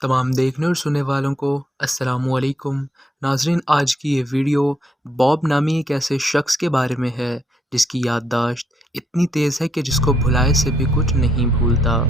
तमाम देखने और सुनने वालों को अस्सलामुअलैकुम। नाज़रीन, आज की ये वीडियो बॉब नामी एक ऐसे शख्स के बारे में है जिसकी याददाश्त इतनी तेज़ है कि जिसको भुलाए से भी कुछ नहीं भूलता।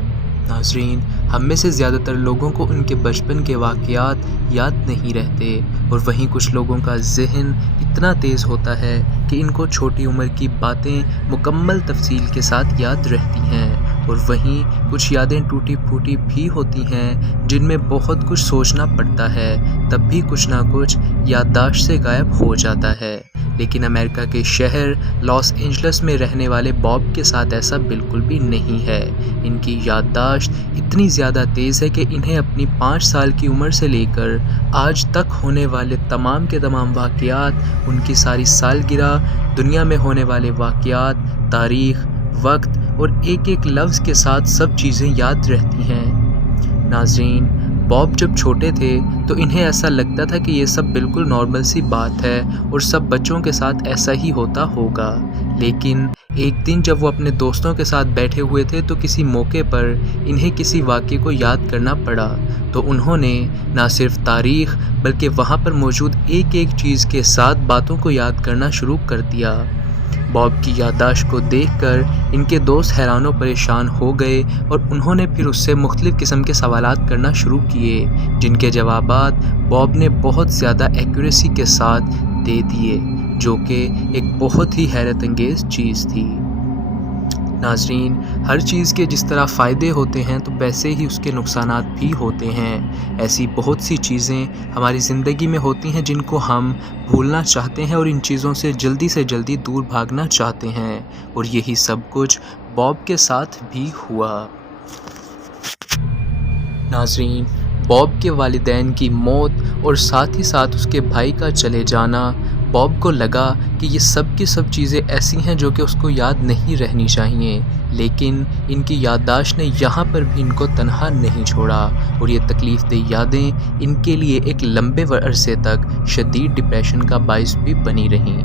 नाज़रीन, हम में से ज़्यादातर लोगों को उनके बचपन के वाक़यात याद नहीं रहते और वहीं कुछ लोगों का ज़हन इतना तेज़ होता है कि इनको छोटी उम्र की बातें मुकम्मल तफसील के साथ याद रहती हैं और वहीं कुछ यादें टूटी फूटी भी होती हैं जिनमें बहुत कुछ सोचना पड़ता है, तब भी कुछ ना कुछ याददाश्त से गायब हो जाता है। लेकिन अमेरिका के शहर लॉस एंजल्स में रहने वाले बॉब के साथ ऐसा बिल्कुल भी नहीं है। इनकी याददाश्त इतनी ज़्यादा तेज़ है कि इन्हें अपनी 5 साल की उम्र से लेकर आज तक होने वाले तमाम के तमाम वाक़यात, उनकी सारी सालगिरह, दुनिया में होने वाले वाक़यात, तारीख़, वक्त और एक एक लफ्ज़ के साथ सब चीज़ें याद रहती हैं। नाज़रीन, बॉब जब छोटे थे तो इन्हें ऐसा लगता था कि ये सब बिल्कुल नॉर्मल सी बात है और सब बच्चों के साथ ऐसा ही होता होगा। लेकिन एक दिन जब वो अपने दोस्तों के साथ बैठे हुए थे तो किसी मौके पर इन्हें किसी वाक़ये को याद करना पड़ा, तो उन्होंने ना सिर्फ तारीख़ बल्कि वहाँ पर मौजूद एक एक चीज़ के साथ बातों को याद करना शुरू कर दिया। बॉब की याददाश्त को देखकर इनके दोस्त हैरान व परेशान हो गए और उन्होंने फिर उससे मुख्तलिफ़ किस्म के सवालात करना शुरू किए, जिनके जवाबात बॉब ने बहुत ज़्यादा एक्यूरेसी के साथ दे दिए, जो कि एक बहुत ही हैरत अंगेज़ चीज़ थी। नाज़रीन, हर चीज़ के जिस तरह फ़ायदे होते हैं तो वैसे ही उसके नुकसानात भी होते हैं। ऐसी बहुत सी चीज़ें हमारी ज़िंदगी में होती हैं जिनको हम भूलना चाहते हैं और इन चीज़ों से जल्दी दूर भागना चाहते हैं, और यही सब कुछ बॉब के साथ भी हुआ। नाज़रीन, बॉब के वालिदैन की मौत और साथ ही साथ उसके भाई का चले जाना, बॉब को लगा कि ये सब की सब चीज़ें ऐसी हैं जो कि उसको याद नहीं रहनी चाहिए, लेकिन इनकी याददाश्त ने यहाँ पर भी इनको तन्हा नहीं छोड़ा और ये तकलीफ़देह यादें इनके लिए एक लंबे अरसे तक शदीद डिप्रेशन का बाइस भी बनी रहीं।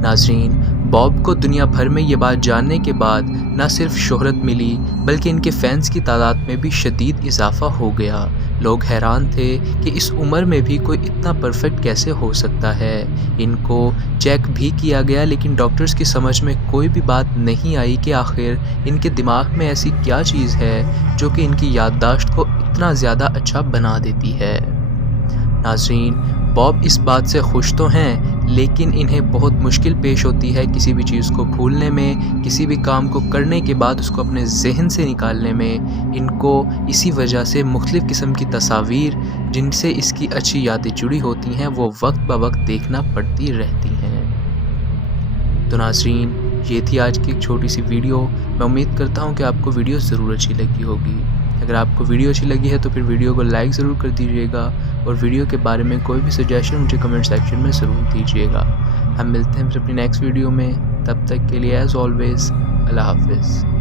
नाज़रीन, बॉब को दुनिया भर में ये बात जानने के बाद न सिर्फ शोहरत मिली बल्कि इनके फैंस की तादाद में भी शदीद इजाफ़ा हो गया। लोग हैरान थे कि इस उम्र में भी कोई इतना परफेक्ट कैसे हो सकता है। इनको चेक भी किया गया लेकिन डॉक्टर्स की समझ में कोई भी बात नहीं आई कि आखिर इनके दिमाग में ऐसी क्या चीज़ है जो कि इनकी याददाश्त को इतना ज़्यादा अच्छा बना देती है। नाज़रीन, बॉब इस बात से खुश तो हैं लेकिन इन्हें बहुत मुश्किल पेश होती है किसी भी चीज़ को भूलने में, किसी भी काम को करने के बाद उसको अपने जहन से निकालने में। इनको इसी वजह से मुख्तलिफ़ किस्म की तस्वीर जिनसे इसकी अच्छी यादें जुड़ी होती हैं वो वक्त ब वक्त देखना पड़ती रहती हैं। तो नाज़रीन, ये थी आज की एक छोटी सी वीडियो। मैं उम्मीद करता हूँ कि आपको वीडियो ज़रूर अच्छी लगी होगी। अगर आपको वीडियो अच्छी लगी है तो फिर वीडियो को लाइक ज़रूर कर दीजिएगा और वीडियो के बारे में कोई भी सजेशन मुझे कमेंट सेक्शन में ज़रूर दीजिएगा। हम मिलते हैं फिर अपनी नेक्स्ट वीडियो में, तब तक के लिए एज़ ऑलवेज़ अल्लाह हाफ़िज़।